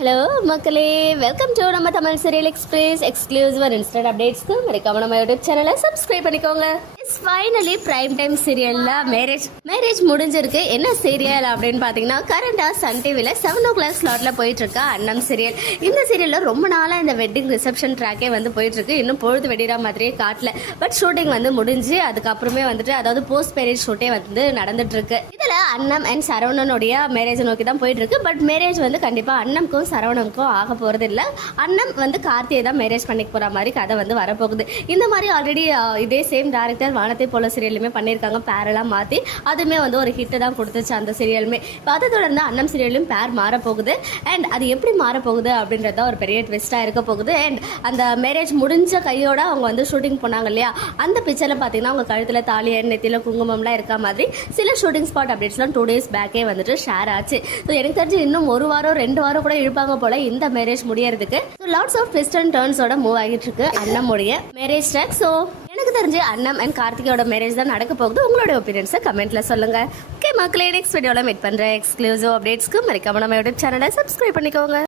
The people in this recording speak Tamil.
ஹலோ மக்களே. வெல்கம் டு நம்ம Tamil serial express exclusive instant அப்டேட்ஸ்க்கு மறக்காம நம்ம யூடியூப் சேனலை சப்ஸ்கிரைப் பண்ணிக்கோங்க. இஸ் ஃபைனலி பிரைம் டைம் சீரியல்ல மேரேஜ் மேரேஜ் முடிஞ்சிருக்கு. என்ன சீரியல் அப்படின்னு பார்த்தீங்கன்னா கரண்டாக சன் டிவியில் செவன் ஓ கிளாக் ஸ்லாட்டில் போயிட்டு அண்ணம் சீரியல் இந்த சீரியலில் ரொம்ப நாளாக இந்த வெட்டிங் ரிசப்ஷன் ட்ராக்கே வந்து போயிட்டுருக்கு. இன்னும் பொழுது வெடிகிற மாதிரியே காட்டல. பட் ஷூட்டிங் வந்து முடிஞ்சு அதுக்கப்புறமே வந்துட்டு அதாவது போஸ்ட் மேரேஜ் ஷூட்டே வந்து நடந்துட்டுருக்கு இதில் அன்னம் அண்ட் சரவணனுடைய மேரேஜை நோக்கி தான் போயிட்டு இருக்கு பட் மேரேஜ் வந்து கண்டிப்பாக அண்ணனுக்கும் சரவணனுக்கும் ஆக போகிறது இல்லை அண்ணம் வந்து கார்த்தியை தான் மேரேஜ் பண்ணிக்க போகிற மாதிரி கதை வந்து வரப்போகுது. இந்த மாதிரி ஆல்ரெடி இதே சேம் டேரக்டர் வானத்தை போல சீரியலுமே பண்ணியிருக்காங்க பேரெல்லாம் மாற்றி அதுவுமே வந்து ஒரு ஹிட்டு தான் கொடுத்துச்சு அந்த சீரியலுமே இப்போ அதை தொடர்ந்து அன்னம் சீரியலும் பேர் மாறப்போகுது. அண்ட் அது எப்படி மாறப்போகுது அப்படின்றத ஒரு பெரிய ட்விஸ்ட்டாக இருக்க போகுது. அண்ட் அந்த மேரேஜ் முடிஞ்ச கையோட அவங்க வந்து ஷூட்டிங் போனாங்க இல்லையா? அந்த பிக்சரில் பார்த்தீங்கன்னா அவங்க கழுத்தில் தாலி நெத்தியில் குங்குமம்லாம் இருக்க மாதிரி சில ஷூட்டிங் ஸ்பாட் அப்டேட்ஸ்லாம் டூ டேஸ் பேக்கே வந்துட்டு ஷேர் ஆச்சு. ஸோ எனக்கு தெரிஞ்சு இன்னும் ஒரு வாரம் ரெண்டு வாரம் கூட இழுப்பாங்க போல இந்த மேரேஜ் முடியறதுக்கு. So lots of twist and டர்ன்ஸோட move ஆகிட்டு இருக்கு அண்ணமுடைய மேரேஜ் ட்ராக் ஸோ எனக்கு தெரிஞ்சு அண்ணம் அண்ட் கார்த்திகோட மேரேஜ் தான் நடக்க போகுது. உங்களோட ஒப்பீனியன்ஸை கமெண்ட்ல சொல்லுங்க. ஓகே மக்களே நெக்ஸ்ட் வீடியோவில் மீட் பண்ணுற எக்ஸ்க்ளூசிவ் அப்டேட்ஸ்க்கு மறக்காம நம்ம யூடியூப் சேனலை சப்ஸ்கிரைப் பண்ணிக்கோங்க.